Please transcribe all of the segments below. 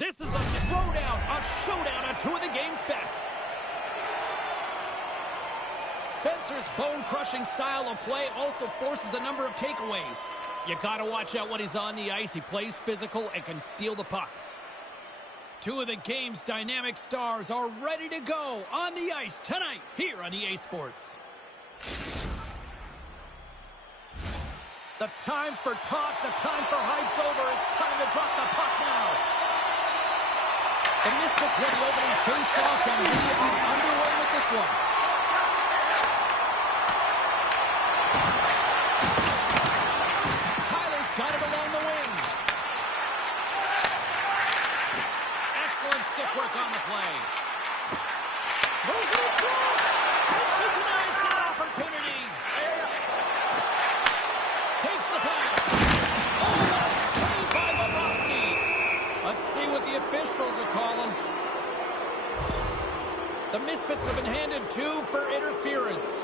This is a throwdown, a showdown on two of the game's best. Spencer's bone-crushing style of play also forces a number of takeaways. You gotta watch out when he's on the ice. He plays physical and can steal the puck. Two of the game's dynamic stars are ready to go on the ice tonight here on EA Sports. The time for talk, the time for hype's over. It's time to drop the puck now. The Misfits win the opening face-off, and we are underway with this one. Tyler's got it along the wing. Excellent stick work on the play. Moves it in front, and she denies that opportunity. Takes the pass. Oh, what a save by Bobrovsky. Let's see what the officials are calling. The Misfits have been handed 2 for interference.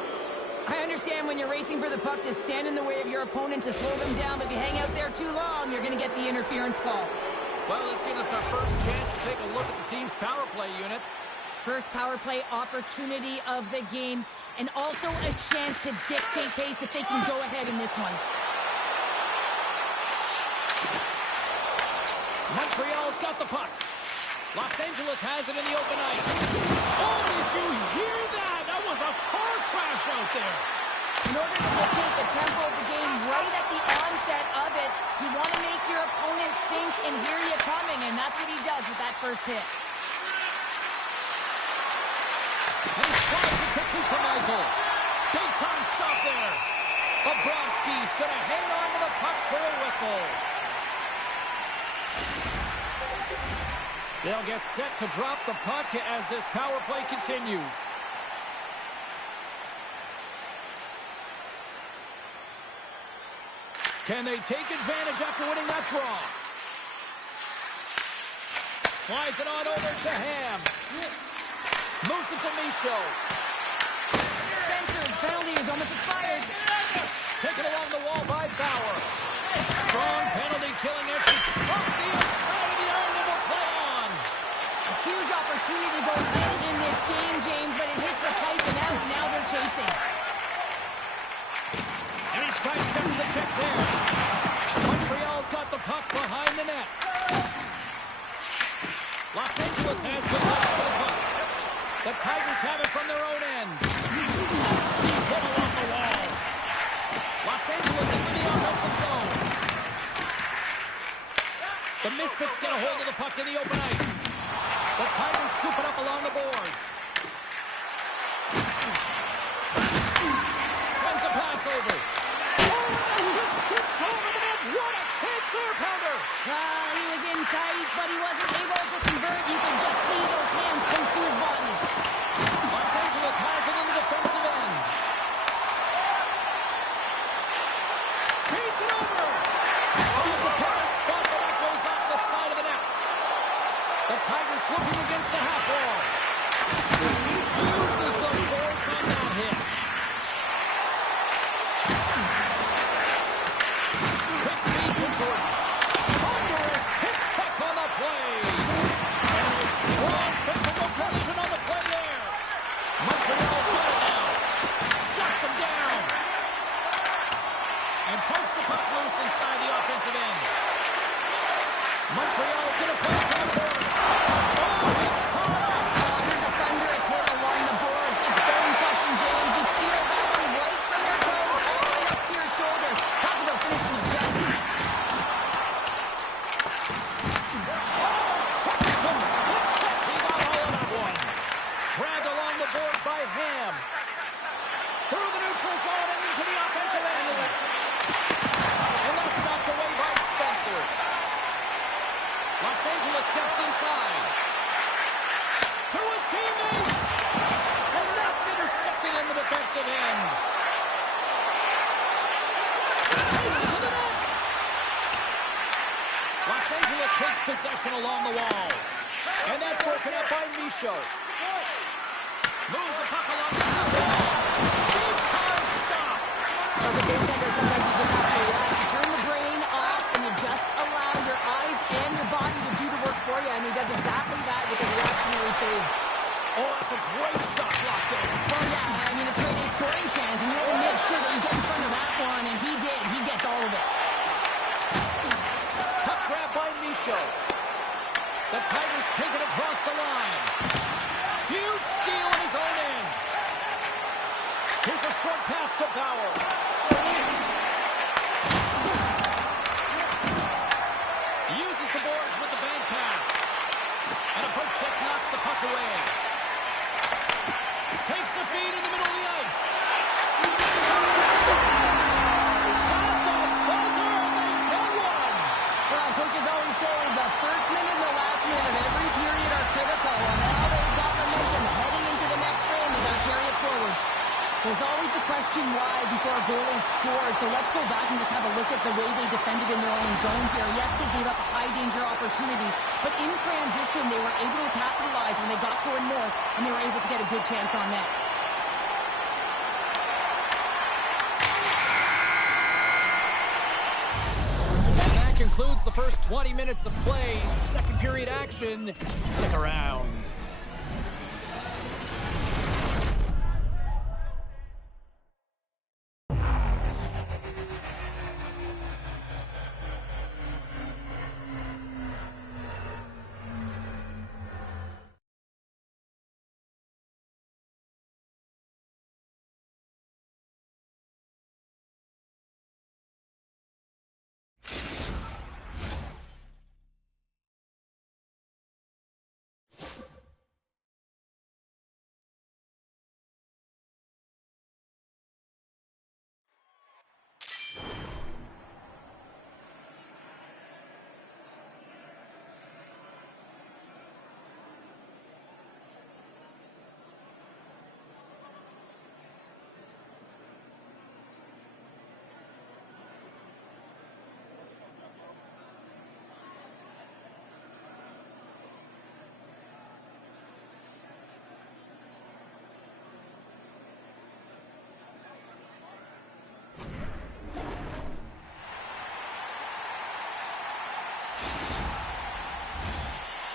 I understand when you're racing for the puck to stand in the way of your opponent to slow them down, but if you hang out there too long, you're going to get the interference call. Well, this gives us our first chance to take a look at the team's power play unit. First power play opportunity of the game, and also a chance to dictate pace if they can go ahead in this one. Montreal's got the puck. Los Angeles has it in the open ice. Oh, did you hear that? That was a car crash out there. In order to dictate the tempo of the game right at the onset of it, you want to make your opponent think and hear you coming, and that's what he does with that first hit. And he slides it quickly to Michael. Big time stop there. Bobrovsky's going to hang on to the puck for a whistle. They'll get set to drop the puck as this power play continues. Can they take advantage after winning that draw? Slides it on over to Ham. Moves it to Michaud. Spencer's penalty is almost expired. Taken along the wall by Bauer. Strong penalty killing exit. Off the inside of the iron and will play on. A huge opportunity to go ahead in this game, James, but it hits the pipe and out. Now they're chasing. And he sidesteps the check there. Montreal's got the puck behind the net. Los Angeles has possession of the puck. The Tigers have it from their own end. Steve hit along the wall. Los Angeles is in the offensive zone. The Misfits get a hold of the puck in the open ice. The Tigers scoop it up along the boards. Sends a pass over. Oh, just skips over the net. What a chance there, Pounder. He was in tight, but he wasn't able to convert. You can just see those hands close to his body. Los Angeles has it in the defensive end. Takes it over. Trying to pick a spot, but that goes off the side of the net. The Tigers looking against the half wall. Uses the force on that hit. Quick feed to Jordan. Thunderous hit check on the play. And a strong physical collision on the play there. Montreal's got it now. Shuts him down. And pokes the puck loose inside the offensive end. Montreal's going to play it to the board. Oh, he caught up. There's a thunderous hit along the boards. It's bone crushing, James. You feel that one right from your toes all the way up to your shoulders. Talk about finishing a jet. He got all of that one. Grabbed along the board by Ham. Through the neutral zone and into the offensive end. And that's knocked away by Spencer. Los Angeles steps inside. To his teammate. And that's intercepted in the defensive end. Takes it to the net. Los Angeles takes possession along the wall. And that's broken up by Michaud. Moves the puck along the wall. Big time stop. As a goaltender, sometimes you just have to react. You turn the brain off and you just allow your eyes and your body to do the work for you. And he great shot block there. Well, yeah, I mean, a straight A scoring chance, and you want to make sure that you get in front of that one, and he did. He gets all of it. Puck grab by Michaud. The Tigers take it across the line. Huge steal in his own end. Here's a short pass to Bauer. Uses the boards with the bank pass. And a poke check knocks the puck away. Takes the feed in the middle of the ice. Shot the buzzer, and they get one. Well, coaches always say the first minute and the last minute of every period are critical. And now they've got momentum heading into the next frame. They got to carry it forward. There's always the question why before a goal is scored. So let's go back and just have a look at the way they defended in their own zone here. Yes, they gave up a high-danger opportunity, but in transition, they were able to capitalize when they got going north, and they were able to get a good chance on net. And that concludes the first 20 minutes of play. Second period action. Stick around.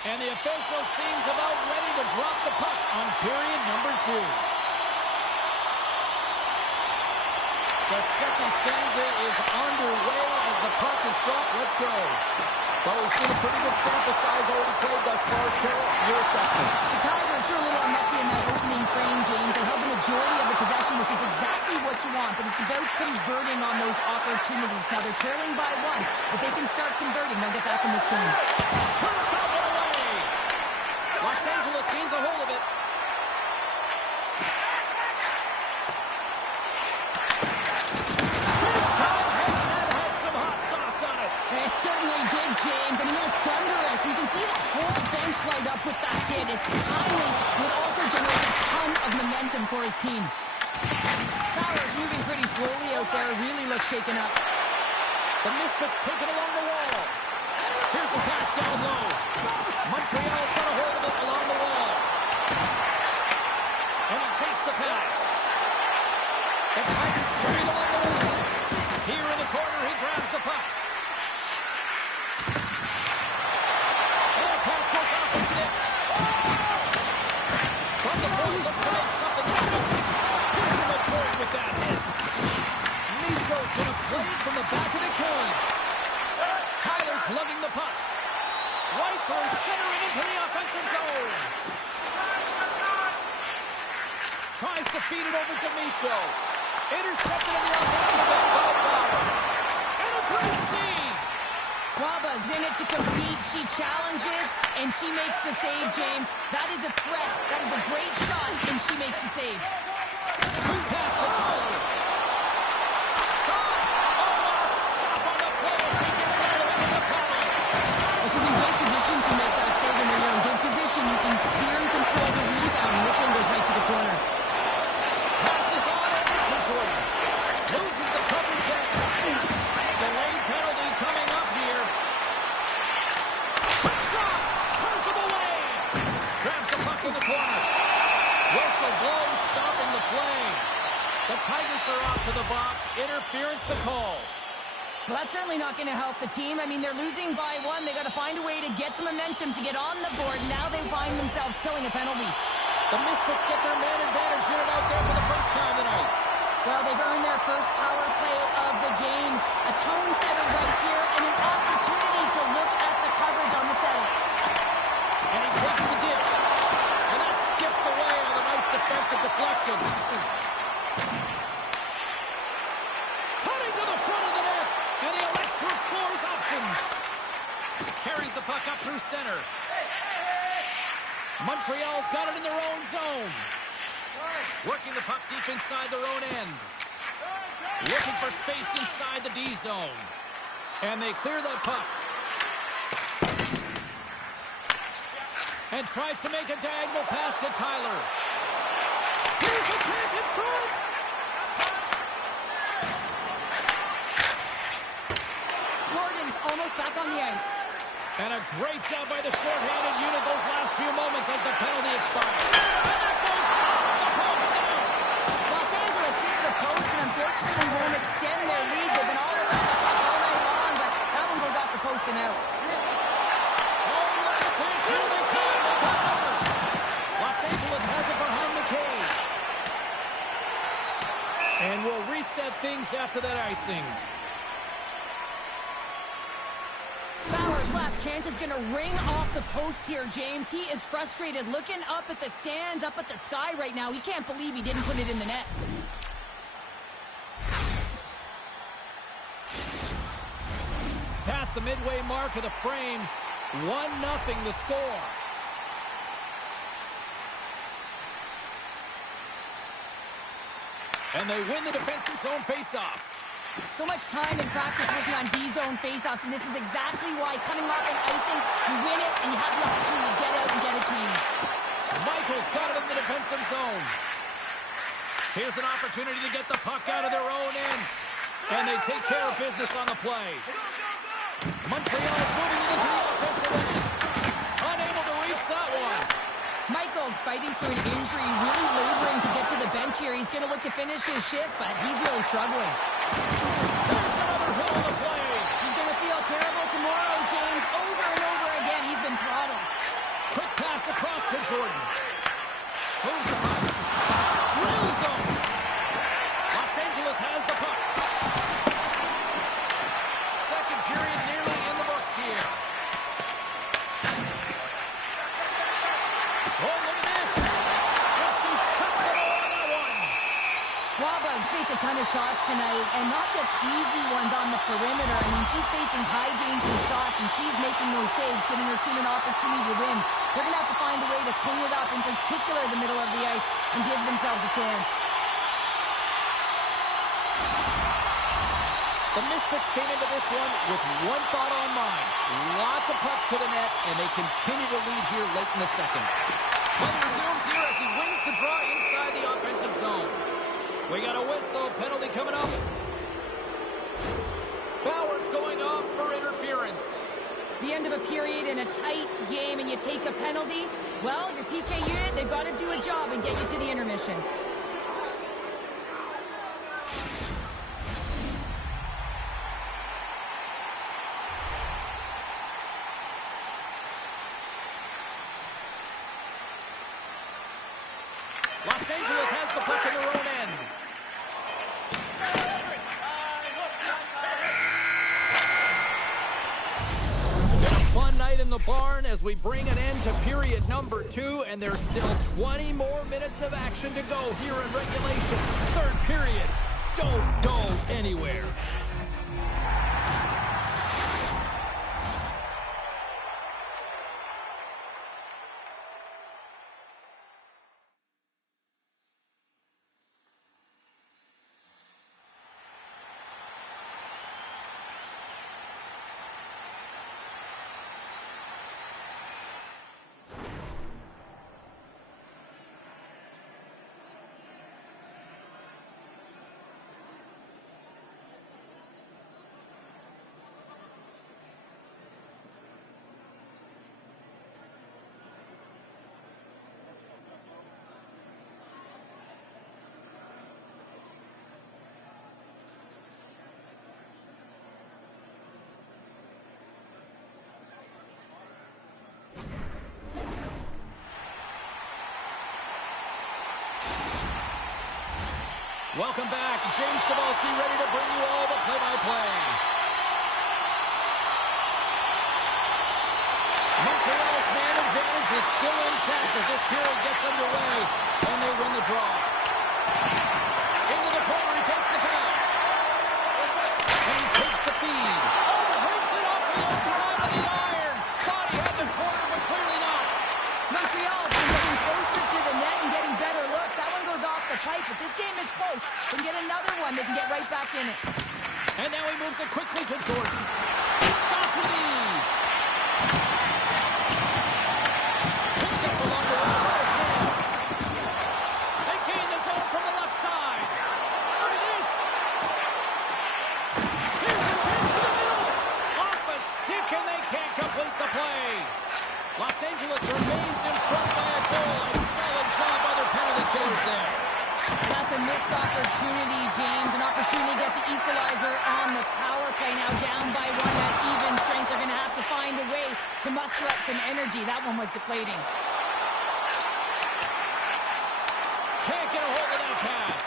And the official seems about ready to drop the puck on period number 2. The second stanza is underway as the puck is dropped. Let's go. Well, we've seen a pretty good sample size already played thus far. Cheryl, your assessment. The Tigers were a little unlucky in that opening frame, James. They held the majority of the possession, which is exactly what you want, but it's about converting on those opportunities. Now they're trailing by 1. If they can start converting, they'll get back in this game. Turns that one away. Los Angeles gains a hold of it. Big time hit that had some hot sauce on it. It certainly did, James. I mean, it was thunderous. You can see the whole bench light up with that hit. It's timely. It also generates a ton of momentum for his team. Bauer's moving pretty slowly out there. Really looks shaken up. The Misfits take it along the wall. Here's the pass down low. Montreal's got a hold of it along the wall. And he takes the pass. The Tigers carry it along the wall. Here in the corner, he grabs the puck. And the pass goes off the stick. From the point, looks to make something happen. Decent Detroit with that hit. Michaud's going to play it from the back of the cage. Tyler's lugging the puck. Right through center and into the offensive zone. Tries to feed it over to Michaud. Intercepted in the offensive end by Bauer. And a great save. Waba's in it to compete. She challenges, and she makes the save, James. That is a threat. That is a great shot, and she makes the save. Quick pass to Tyler. Shot. Oh, what a stop on the play. She gets out of it with the penalty. Well, she's in great position to make that save, and when you're in good position, you can steer and control the rebound, and this one goes right to the corner. Passes on over to Jordan. Loses the coverage there. Delayed penalty coming up here. Quick shot. Turns him away. Grabs the puck in the corner. Whistle blows, stopping the play. The Tigers are out to the box. Interference the call. Well, that's certainly not going to help the team. I mean, they're losing by 1. They got to find a way to get some momentum to get on the board. Now they find themselves killing a penalty. The Misfits get their man advantage unit out there for the first time tonight. Well, they've earned their first power play of the game. A tone setter right here and an opportunity to look at the coverage on the setup. And he takes the dish. And that skips away on a nice defensive deflection. Cutting to the front of the net. And he elects to explore his options. Carries the puck up through center. Montreal's got it in their own zone. Working the puck deep inside their own end. Looking for space inside the D zone. And they clear that puck. And tries to make a diagonal pass to Tyler. Here's a chance in front. Gordon's almost back on the ice. And a great job by the shorthanded unit those last few moments as the penalty expires. And that goes off the post out. Los Angeles hits the post and unfortunately won't extend their lead. They've been all around the puck all night long, but that one goes off the post and out. Oh, look at this. Here they come. They got numbers. Los Angeles has it behind the cage. And we'll reset things after that icing. Bauer's last chance is going to ring off the post here, James. He is frustrated, looking up at the stands, up at the sky right now. He can't believe he didn't put it in the net. Past the midway mark of the frame, 1-0 the score. And they win the defensive zone faceoff. So much time in practice working on D-zone faceoffs, and this is exactly why coming off an icing, you win it, and you have the opportunity to get out and get a change. Michael's got it in the defensive zone. Here's an opportunity to get the puck out of their own end. And they take care of business on the play. Montreal is moving it into the offensive end. Unable to reach that one. Michael's fighting for an injury, really laboring to get to the bench here. He's going to look to finish his shift, but he's really struggling. There's another hit on the play. He's going to feel terrible tomorrow, James. Over and over again, he's been throttled. Quick pass across to Jordan. Moves the puck. Drills them. Los Angeles has the puck. Second period nearly in the books here. Oh, look at this. And she shuts the door on that one. Waba's faced a ton of shots tonight, and not just easy ones on the perimeter. I mean, she's facing high-danger shots, and she's making those saves, giving her team an opportunity to win. They're going to have to find a way to clean it up, in particular the middle of the ice, and give themselves a chance. The Misfits came into this one with one thought on mind. Lots of pucks to the net, and they continue to lead here late in the second. Play resumes here as he wins the draw inside the offensive zone. We got a whistle. Penalty coming up. Bauer's going off for interference. The end of a period in a tight game, and you take a penalty. Well, your PK unit, they've got to do a job and get you to the intermission. Los Angeles has the puck in their own end. Been a fun night in the barn as we bring an end to period number 2, and there's still 20 more minutes of action to go here in regulation. Third period. Don't go anywhere. Welcome back. James Cebulski ready to bring you all the play-by-play. Montreal's man advantage is still intact as this period gets underway, and they win the draw. Into the corner, he takes the pass. And he takes the feed. Oh, breaks it off the outside of the iron. Thought he had the corner, but clearly not. Montreal has been getting closer to the net and getting better looks. That one goes off the pipe, but this game is close. They can get another one. They can get right back in it. And now he moves it quickly to Jordan. Stopped with ease. Picked up along the right hand. They gain the zone from the left side. Look at this. Here's a chance to the middle. Off a stick, and they can't complete the play. Los Angeles remains in front by a goal. A solid job by their penalty killers there. That's a missed opportunity, James. An opportunity to get the equalizer on the power play. Now down by one at even strength. They're going to have to find a way to muster up some energy. That one was deflating. Can't get a hold of that pass.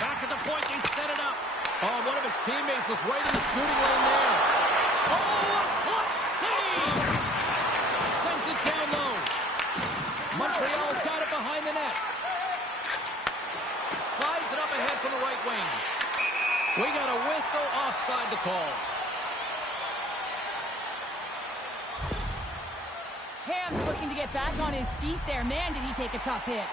Back at the point, they set it up. Oh, one of his teammates was right in the shooting lane there. Oh, a clutch save! Sends it down low. Montreal's got it behind the net. Slides it up ahead from the right wing. We got a whistle offside to call. Ham's looking to get back on his feet there. Man, did he take a tough hit.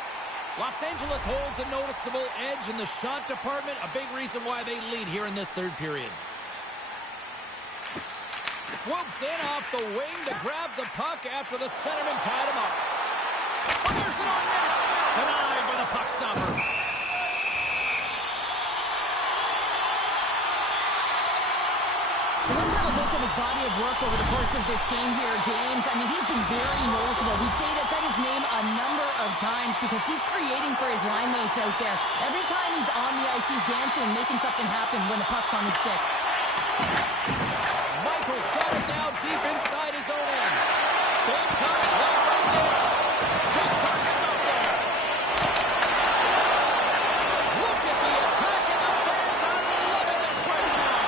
Los Angeles holds a noticeable edge in the shot department. A big reason why they lead here in this third period. Swoops in off the wing to grab the puck after the centerman tied him up. Fires it on net. Denied by the puck stopper. Let's have a look at his body of work over the course of this game here, James. I mean, he's been very noticeable. We've said his name a number of times because he's creating for his line mates out there. Every time he's on the ice, he's dancing, making something happen when the puck's on his stick. Michael's got it now deep inside his own end. Big time play right there. Big time stop there. Look at the attack, and the fans are loving this right now.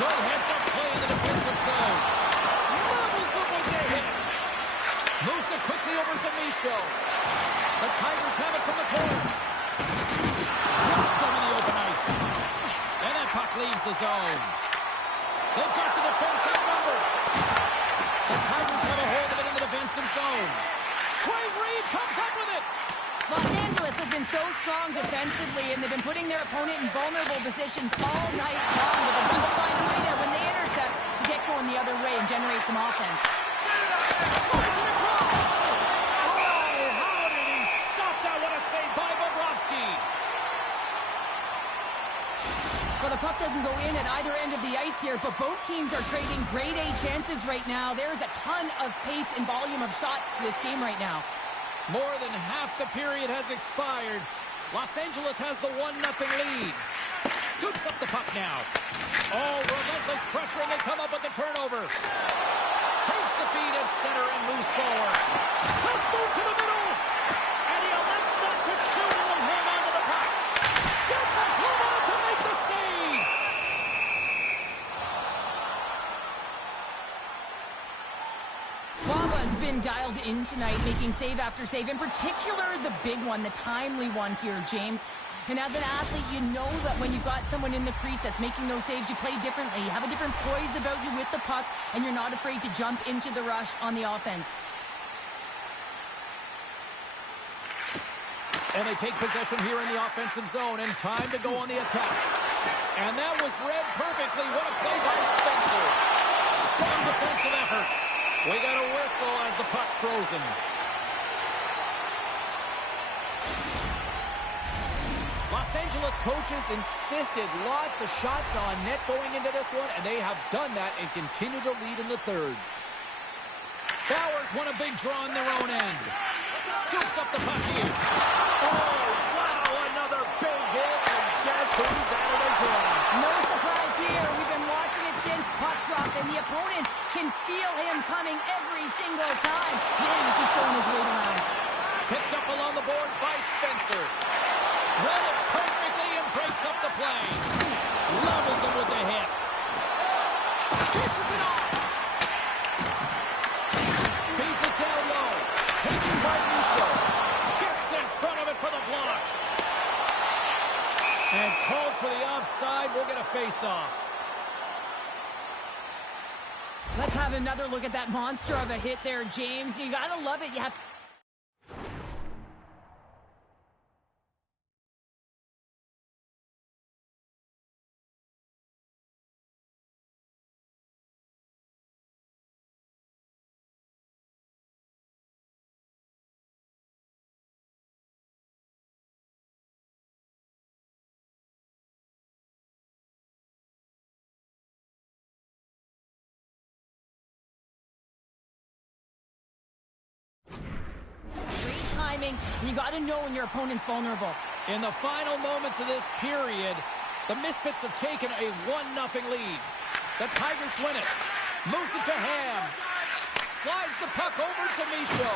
Good heads-up play in the defensive zone. Levels up when they hit. Moves it quickly over to Micho. The Tigers have it from the corner. Dropped him in the open ice. And that puck leaves the zone. They've got the defense outnumbered. The Tigers have a hold of it in the defensive zone. Great read, comes up with it. Los Angeles has been so strong defensively, and they've been putting their opponent in vulnerable positions all night long, but they've got to find a way there when they intercept to get going the other way and generate some offense. Slides it across. Oh, how did he stop that? What a save by Bobrovsky. Well, the puck doesn't go in at either end of the ice here, but both teams are trading grade A chances right now. There's a ton of pace and volume of shots to this game right now. More than half the period has expired. Los Angeles has the 1-0 lead. Scoops up the puck now. Oh, relentless pressure, and they come up with the turnover. Takes the feed at center and moves forward. Let's move to the middle. And he elects not to shoot and will hang on to the puck. Gets a glove on to make the save. Waba's been dialed in tonight, making save after save, in particular the big one, the timely one here, James. And as an athlete, you know that when you've got someone in the crease that's making those saves, you play differently. You have a different poise about you with the puck, and you're not afraid to jump into the rush on the offense. And they take possession here in the offensive zone, and time to go on the attack. And that was read perfectly. What a play by Spencer. Strong defensive effort. We got a whistle as the puck's frozen. Los Angeles coaches insisted lots of shots on net going into this one, and they have done that and continue to lead in the third. Bowers won a big draw on their own end. Scoops up the puck here. Oh, wow, another big hit, and guess who's at it again? No surprise here. We've been watching it since puck drop, and the opponent can feel him coming every single time. Man, is he throwing his weight around. Picked up along the boards by Spencer. Read it perfectly and breaks up the play. Levels him with the hit. Dishes it off. Feeds it down low. Taken by Micho. Gets in front of it for the block. And called for the offside. We'll get a face-off. Let's have another look at that monster of a hit there, James. You gotta love it. You have... And you got to know when your opponent's vulnerable. In the final moments of this period, the Misfits have taken a 1-0 lead. The Tigers win it. Moves it to Ham. Slides the puck over to Micho.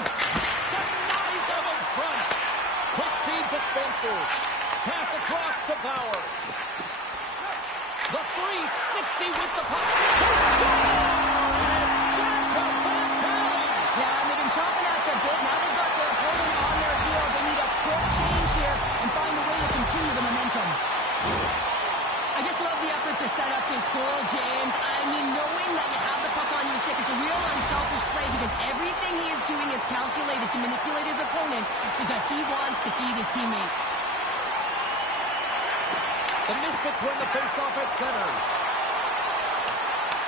Denies him in front. Quick feed to Spencer. Pass across to Bauer. The 360 with the puck. They score! And it's back to back tallies. Yeah, and they've been chopping at the bit. Now they've got their opponent on their heel. They need a quick change here and find a way to continue the momentum. I just love the effort to set up this goal, James. I mean, knowing that you have the puck on your stick, it's a real unselfish play because everything he is doing is calculated to manipulate his opponent because he wants to feed his teammate. The Misfits win the faceoff at center.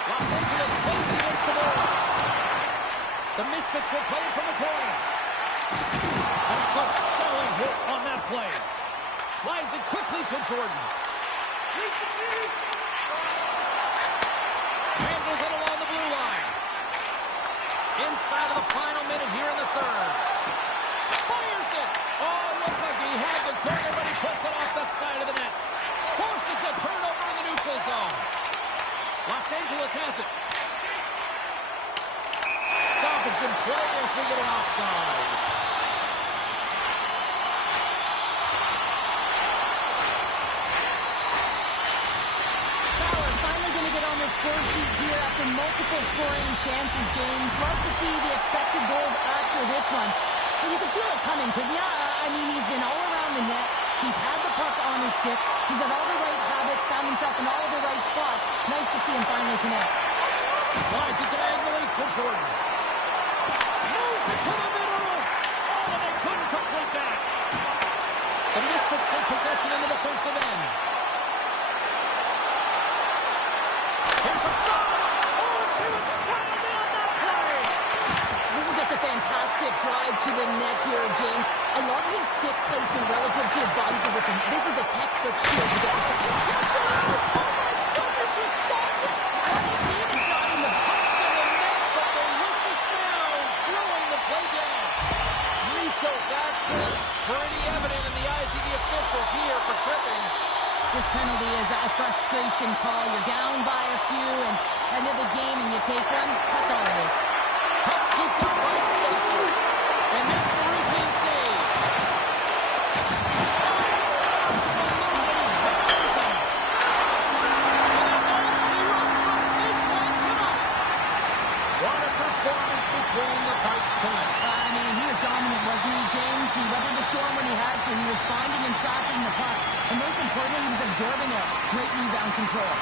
Los Angeles plays against the boards. The Misfits will play it from the corner. A good solid hit on that play. Slides it quickly to Jordan. Handles it along the blue line. Inside of the final minute here in the third. Fires it. Oh, looked like he had the corner, but he puts it off the side of the net. Forces the turnover in the neutral zone. Los Angeles has it. Stoppage in play as we get an offside. On the score sheet here after multiple scoring chances, James. Love to see the expected goals after this one. But you can feel it coming, couldn't you? I mean, he's been all around the net. He's had the puck on his stick. He's had all the right habits, found himself in all of the right spots. Nice to see him finally connect. Slides it diagonally to Jordan. Moves it to the middle. Oh, they couldn't complete that. The Misfits take possession in the defensive end. Here's a shot! Oh, and she was rounded on that play! This is just a fantastic drive to the net here, James. I love his stick placement relative to his body position. This is a textbook shield to get the shot. Oh, my goodness, she stopped it! What do you mean it's not in the Puck's in the net, but the whistle sounds, blowing the play down. Micho's action is pretty evident in the eyes of the officials here for tripping. This penalty is a frustration call. You're down by a few and end of the game and you take one. That's all it is. Puck scooped up by Spencer. And that's the routine save. Absolutely amazing. And that's all she wrote from this one tonight. What a performance between the Pikes tonight. I mean, he was dominant, wasn't he, James? He weathered the storm when he had to. He was finding and tracking the puck. And most importantly, he was absorbing it. Great rebound control.